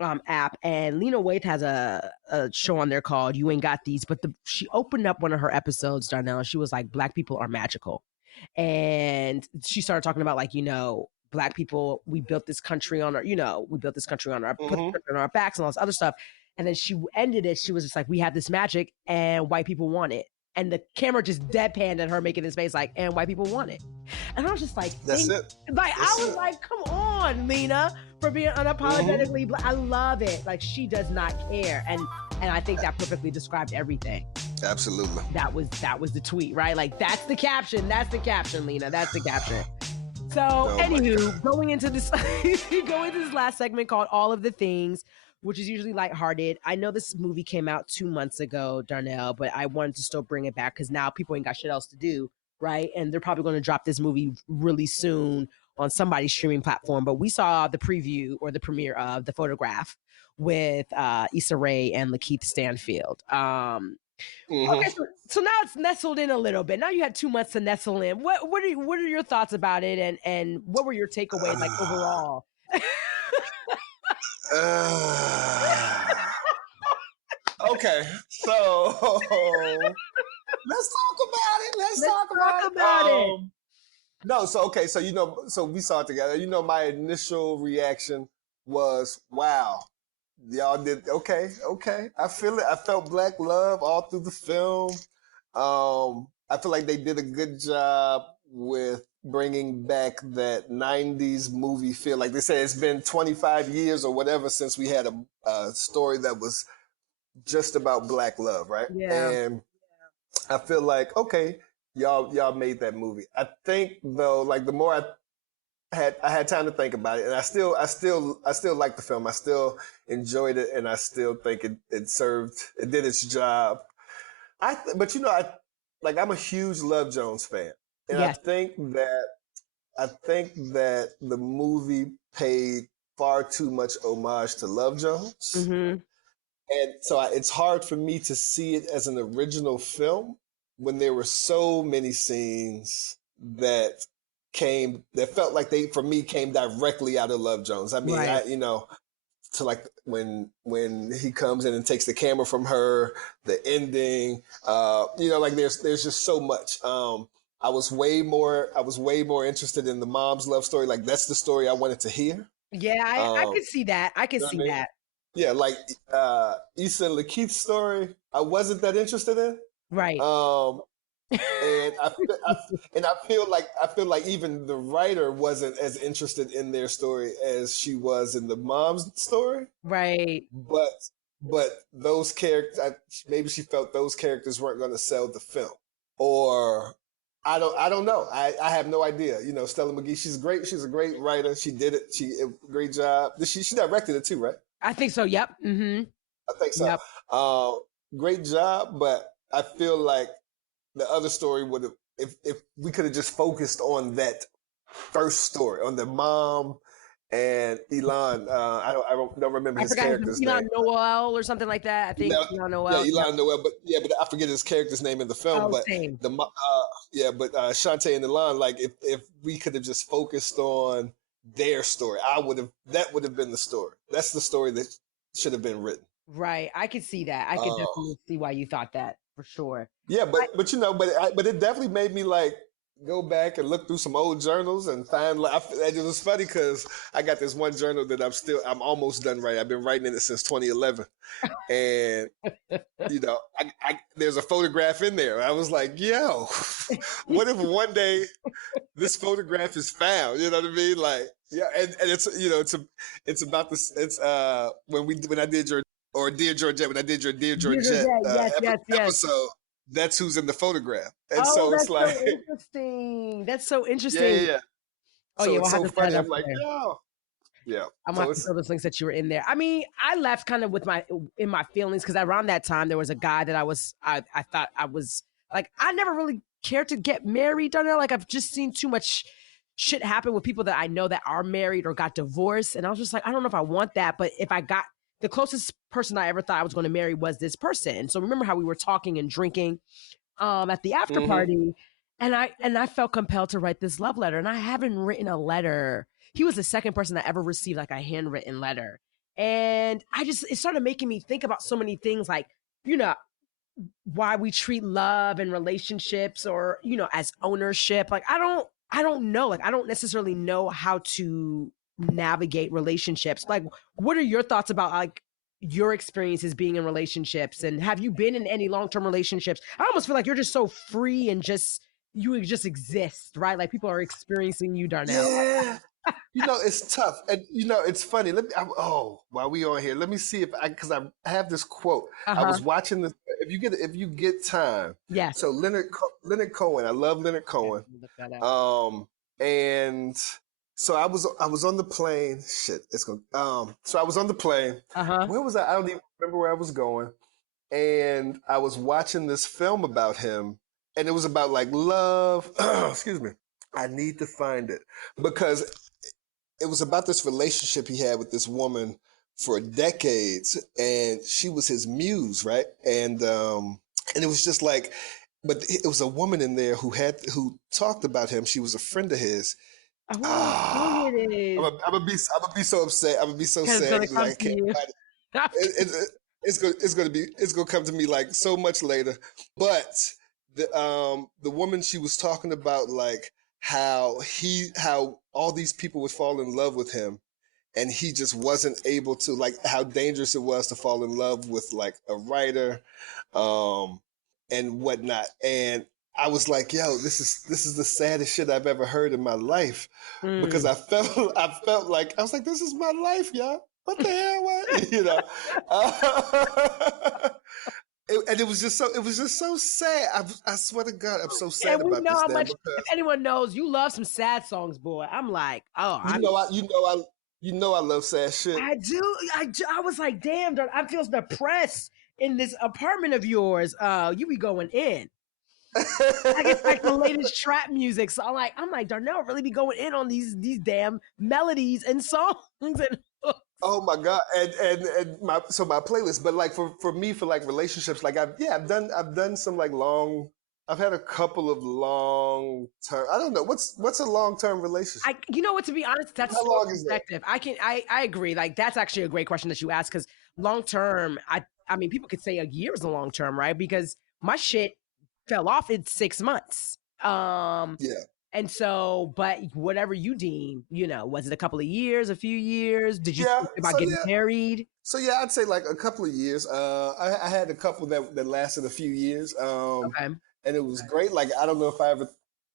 app. And Lena Waithe has a show on there called You Ain't Got These. But she opened up one of her episodes, Darnell, and she was like, Black people are magical. And she started talking about like, Black people, we built this country on our, put the country on our backs and all this other stuff. And then she ended it. She was just like, we have this magic and white people want it. And the camera just deadpanned at her making this face like, and white people want it. And I was just like, that's it. Like, I was like, come on, Lena, for being unapologetically Black. I love it. Like, she does not care. And I think that perfectly described everything. Absolutely. That was the tweet, right? Like, that's the caption, Lena. That's the caption. So, anywho, going into this last segment called All of the Things, which is usually lighthearted. I know this movie came out 2 months ago, Darnell, but I wanted to still bring it back because now people ain't got shit else to do, right? And they're probably going to drop this movie really soon on somebody's streaming platform. But we saw the preview or the premiere of The Photograph with Issa Rae and Lakeith Stanfield. Okay, so now it's nestled in a little bit. Now you had 2 months to nestle in. What are your thoughts about it, and what were your takeaways like overall? Okay, so let's talk about it. Let's talk about it. No, so so we saw it together. My initial reaction was, wow, y'all did okay. I feel it. I felt Black love all through the film. I feel like they did a good job with bringing back that 90s movie feel. Like they said, it's been 25 years or whatever since we had a story that was just about Black love, right? Yeah. And I feel like, okay, y'all made that movie. I think though, like the more I had time to think about it, and I still like the film. I still enjoyed it, and I still think it did its job. But I'm a huge Love Jones fan, and Yes. I think that the movie paid far too much homage to Love Jones, Mm-hmm. and so it's hard for me to see it as an original film when there were so many scenes that felt like they for me came directly out of Love Jones. I mean, Right. to like when he comes in and takes the camera from her, the ending, like there's just so much. I was way more interested in the mom's love story. Like that's the story I wanted to hear. Yeah, I Um, could see that. I could you know see what I mean? that. Yeah, like Issa and Lakeith's story, I wasn't that interested in. Right. Um, and I feel like even the writer wasn't as interested in their story as she was in the mom's story. Right. But those characters, maybe she felt those characters weren't going to sell the film, or I don't know. I have no idea. Stella McGee, she's great. She's a great writer. She did it. Great job. She directed it too, right? I think so. Yep. Mm-hmm. I think so. Yep. Great job, but I feel like the other story would have, if we could have just focused on that first story, on the mom and Elon. I don't remember I his forgot his character's name. name. Elon Noel or something like that. I think Elon Noel. Yeah, Elon Noel, but I forget his character's name in the film. Oh, But same. Shantae and Elon, like if we could have just focused on their story, that would have been the story. That's the story that should have been written. Right. I could see that. I could definitely see why you thought that for sure. Yeah, but it definitely made me like go back and look through some old journals and find. And it was funny because I got this one journal that I'm almost done writing. I've been writing in it since 2011, and there's a photograph in there. I was like, yo, what if one day this photograph is found? You know what I mean? Like, yeah, and it's about this. It's when I did your or Dear Georgette, when I did your Dear Georgette yes. episode, that's who's in the photograph. And Oh, so it's that's like, so interesting. That's so interesting. yeah. Oh, So yeah, it's we'll have so to set funny. it up I'm like, there. yo. Yeah. I'm So gonna have to throw those links that you were in there. I mean, I left kind of in my feelings because around that time there was a guy that I thought I was like, I never really cared to get married, Darnell. Like I've just seen too much shit happen with people that I know that are married or got divorced. And I was just like, I don't know if I want that. But if I got the closest person I ever thought I was going to marry was this person. So remember how we were talking and drinking at the after party, and I felt compelled to write this love letter, and I haven't written a letter. He was the second person that ever received like a handwritten letter, and it started making me think about so many things, like why we treat love and relationships, or as ownership. Like I don't know. Like I don't necessarily know how to navigate relationships. Like, what are your thoughts about like your experiences being in relationships, and have you been in any long-term relationships? I almost feel like you're just so free and you just exist, right? Like people are experiencing you, Darnell. Yeah. It's tough. And, it's funny. While we on here, let me see because I have this quote. I was watching this. If you get time. Yes. So Leonard Cohen. I love Leonard Cohen. Look that up. And so I was on the plane. Shit, it's going. So I was on the plane. Where was I? I don't even remember where I was going. And I was watching this film about him, and it was about like love. Excuse me. I need to find it because it was about this relationship he had with this woman for decades, and she was his muse, right? And it was just like, but it was a woman in there who talked about him. She was a friend of his. It is. I'm gonna be so upset. I'm gonna be so sad because I can't find it. It's gonna come to me like so much later. But the woman, she was talking about like how all these people would fall in love with him, and he just wasn't able to, like how dangerous it was to fall in love with like a writer, and whatnot. And I was like, yo, this is the saddest shit I've ever heard in my life, because I felt like, I was like, this is my life, y'all. what the hell? What? You know? Uh, and it was just so sad. I swear to God, I'm so sad And we about know this how now much, if because anyone knows, you love some sad songs, boy. I'm like, oh, you know I love sad shit. I do. I was like, damn, Darn, I feel depressed in this apartment of yours. You be going in. I get like the latest trap music. So I'm like, Darnell really be going in on these damn melodies and songs. And Oh my God. And my playlist, but like for me, for like relationships, like I've done some like I've had a couple of long term. I don't know what's a long term relationship. you know what? To be honest, that's How so long is that? perspective. I agree. Like that's actually a great question that you asked because long term, I mean, people could say a year is a long term, right? Because my shit fell off in 6 months. Yeah. And so, but whatever you deem, was it a couple of years, a few years? Did you think about getting married? So yeah, I'd say like a couple of years. I had a couple that lasted a few years. Okay. And it was great. Like I don't know if I ever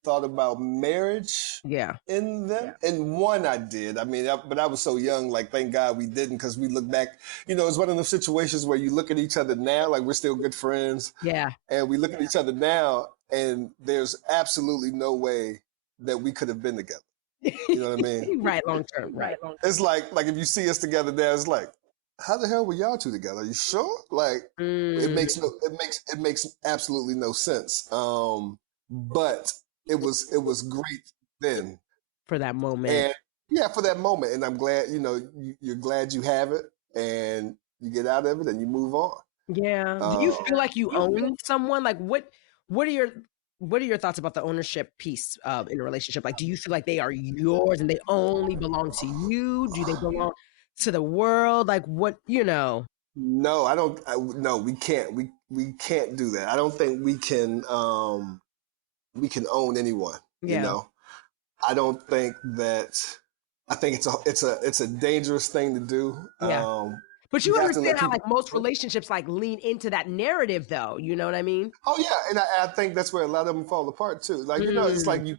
thought about marriage. Yeah. In them, and one I did. I mean, but I was so young. Like, thank God we didn't, because we look back. It's one of those situations where you look at each other now, like we're still good friends. Yeah. And we look at each other now, and there's absolutely no way that we could have been together. You know what I mean? Right, long term. Right. It's like if you see us together now, it's like, how the hell were y'all two together? Are you sure? Like, it makes absolutely no sense. But it was great then for that moment. And yeah, for that moment. And I'm glad, you're glad you have it and you get out of it and you move on. Yeah. Do you feel like you own someone? Like what are your thoughts about the ownership piece in a relationship? Like, do you feel like they are yours and they only belong to you? Do they belong to the world? Like what, No, I don't. No, we can't. We can't do that. I don't think we can own anyone. Yeah. I don't think that. I think it's a dangerous thing to do. Yeah. But you understand how like most relationships like lean into that narrative, though. You know what I mean? Oh yeah, and I think that's where a lot of them fall apart too. Like it's like you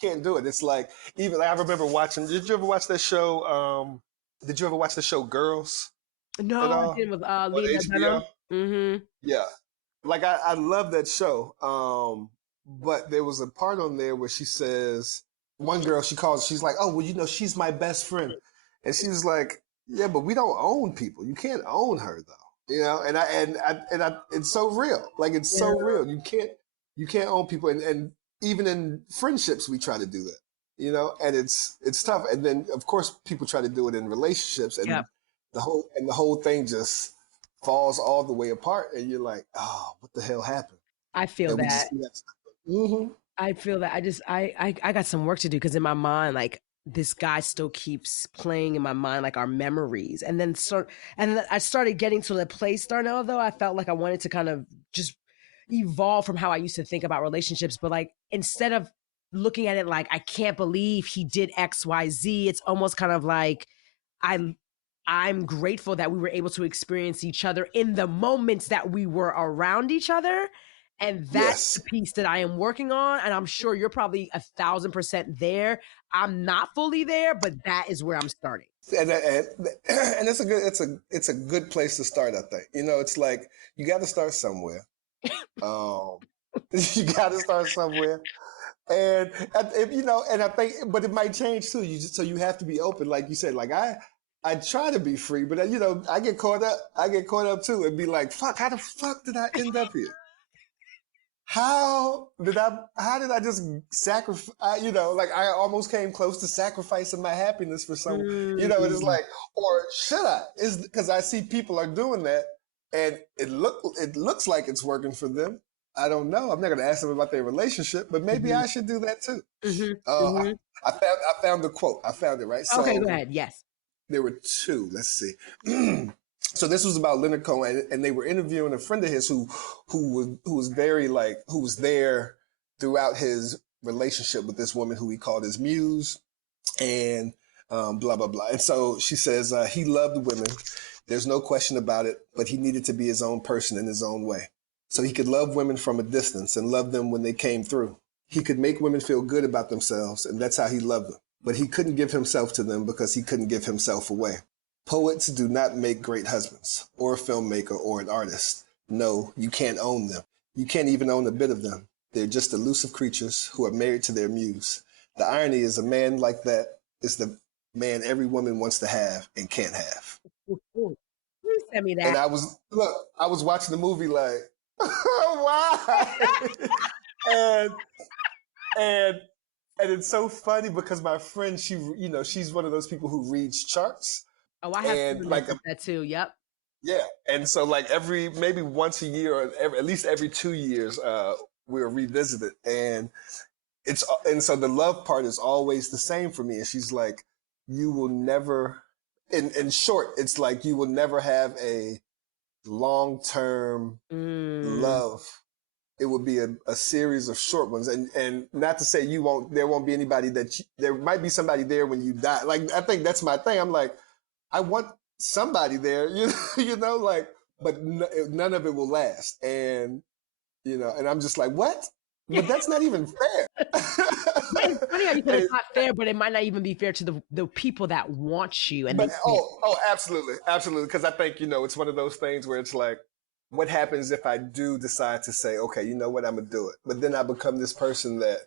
can't do it. It's like even I remember watching. Did you ever watch that show? Did you ever watch the show Girls? No, I didn't with HBO. Mm-hmm. Yeah, like I love that show. But there was a part on there where she says, one girl, she's like, oh, well, she's my best friend. And she was like, yeah, but we don't own people. You can't own her though. And it's so real. Like it's so real. You can't own people. And even in friendships, we try to do that, and it's tough. And then of course people try to do it in relationships and the whole thing just falls all the way apart. And you're like, oh, what the hell happened? I feel that. Mm-hmm. I feel that I got some work to do because in my mind, like this guy still keeps playing in my mind, like our memories. And then I started getting to the place, Darnell, though, I felt like I wanted to kind of just evolve from how I used to think about relationships. But like, instead of looking at it like, I can't believe he did X, Y, Z, it's almost kind of like, I'm grateful that we were able to experience each other in the moments that we were around each other. And that's the piece that I am working on. And I'm sure you're probably 1,000% there. I'm not fully there, but that is where I'm starting. And it's a good place to start, I think. It's like, you got to start somewhere. You got to start somewhere. And I think, but it might change too. So you have to be open. Like you said, like I try to be free, but I get caught up too and be like, fuck, how the fuck did I end up here? How did I just sacrifice, like I almost came close to sacrificing my happiness for someone, it's like, or should I? Is because I see people are doing that and it looks like it's working for them. I don't know. I'm not going to ask them about their relationship, but maybe I should do that too. I found the quote. I found it, right? Okay, go ahead. Yes. There were two. Let's see. So this was about Leonard Cohen, and they were interviewing a friend of his who was there throughout his relationship with this woman who he called his muse, and blah blah blah. And so she says he loved women. There's no question about it, but he needed to be his own person in his own way. So he could love women from a distance and love them when they came through. He could make women feel good about themselves, and that's how he loved them. But he couldn't give himself to them because he couldn't give himself away. Poets do not make great husbands or a filmmaker or an artist. No, you can't own them. You can't even own a bit of them. They're just elusive creatures who are married to their muse. The irony is a man like that is the man every woman wants to have and can't have. Please send me that. And I was watching the movie like, why? and it's so funny because my friend, she's one of those people who reads charts. Oh, I have that too. Yep. Yeah, and so like maybe once a year, or at least every 2 years, we'll revisit it, and so the love part is always the same for me. And she's like, you will never, in short, it's like you will never have a long-term love. It will be a series of short ones, and not to say there won't be anybody there might be somebody there when you die. Like, I think that's my thing. I'm like, I want somebody there, like, but none of it will last. And, and I'm just like, what? But that's not even fair. It's funny how you say it's not fair, but it might not even be fair to the people that want you. Absolutely. Absolutely. Because I think, it's one of those things where it's like, what happens if I do decide to say, okay, you know what, I'm going to do it. But then I become this person that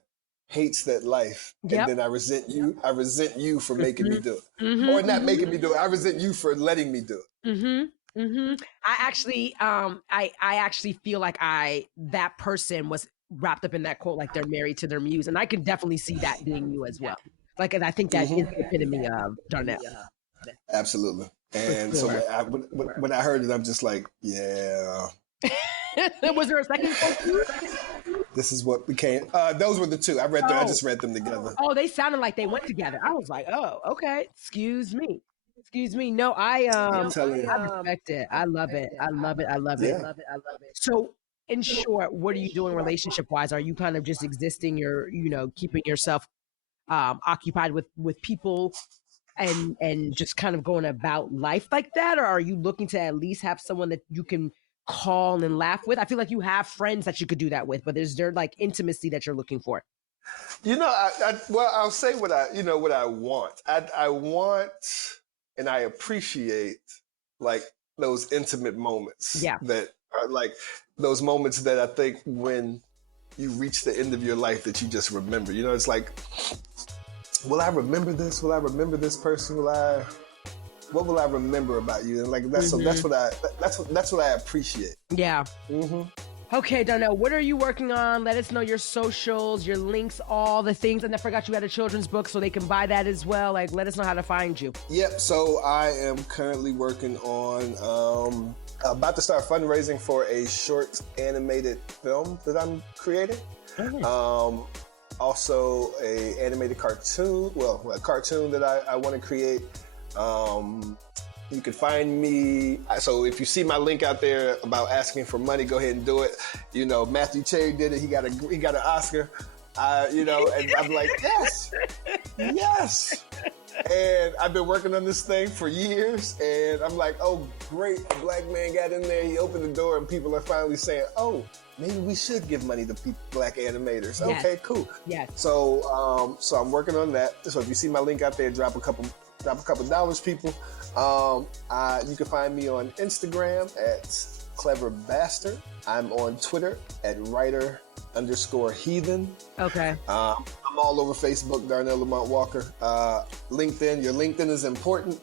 hates that life. Yep. And then I resent you. I resent you for making me do it. Mm-hmm. Or not making me do it. I resent you for letting me do it. Mm-hmm. Mm-hmm. I actually feel like that person was wrapped up in that quote, like they're married to their muse. And I can definitely see that being you as well. Like, and I think that is the epitome of Darnell. Absolutely. And so when I heard it, I'm just like, yeah. Was there a second quote? This is what became. Those were the two. I just read them together. Oh, they sounded like they went together. I was like, oh, okay. Excuse me. No, I respect it. I love it. Yeah. So, in short, what are you doing relationship wise? Are you kind of just existing? You're, keeping yourself occupied with people and just kind of going about life like that, or are you looking to at least have someone that you can call and laugh with? I feel like you have friends that you could do that with, but is there like intimacy that you're looking for? I'll say what I want. I want, and I appreciate like those intimate moments. Yeah. That are like those moments that I think when you reach the end of your life that you just remember. It's like, will I remember this? Will I remember this person? What will I remember about you? And like that's that's what I appreciate. Yeah. Mm-hmm. Okay, Darnell, what are you working on? Let us know your socials, your links, all the things. And I forgot you had a children's book, so they can buy that as well. Like, let us know how to find you. Yep. So I am currently working on about to start fundraising for a short animated film that I'm creating. Mm-hmm. Also a animated cartoon, a cartoon that I want to create. You can find me. So if you see my link out there about asking for money, go ahead and do it. Matthew Cherry did it. He got an Oscar. And I'm like, yes. And I've been working on this thing for years. And I'm like, oh, great. A black man got in there. He opened the door and people are finally saying, oh, maybe we should give money to black animators. Yes. Okay, cool. Yes. So I'm working on that. So if you see my link out there, drop a couple dollars, people. You can find me on Instagram at Clever Bastard. I'm on Twitter at writer_heathen. Okay. I'm all over Facebook, Darnell Walker. LinkedIn. Your LinkedIn is important.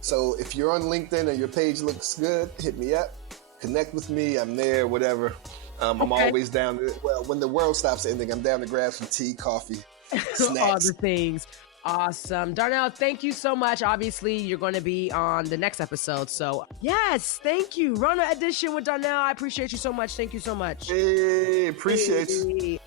So if you're on LinkedIn and your page looks good, hit me up. Connect with me. I'm there, whatever. I'm always down. When the world stops ending, I'm down to grab some tea, coffee, snacks. All the things. Awesome. Darnell, thank you so much. Obviously, you're going to be on the next episode. So, yes, thank you. Rona edition with Darnell. I appreciate you so much. Thank you so much. Hey, appreciate you.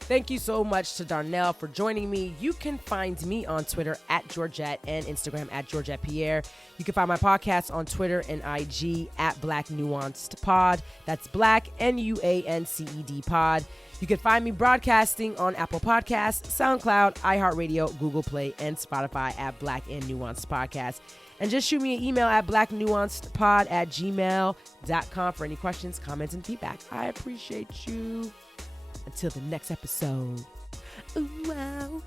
Thank you so much to Darnell for joining me. You can find me on Twitter at Georgette and Instagram at Georgette Pierre. You can find my podcast on Twitter and IG at Black Nuanced Pod. That's Black Nuanced Pod. You can find me broadcasting on Apple Podcasts, SoundCloud, iHeartRadio, Google Play, and Spotify at Black and Nuanced Podcast. And just shoot me an email at blacknuancedpod@gmail.com for any questions, comments, and feedback. I appreciate you. Until the next episode. Ooh, wow.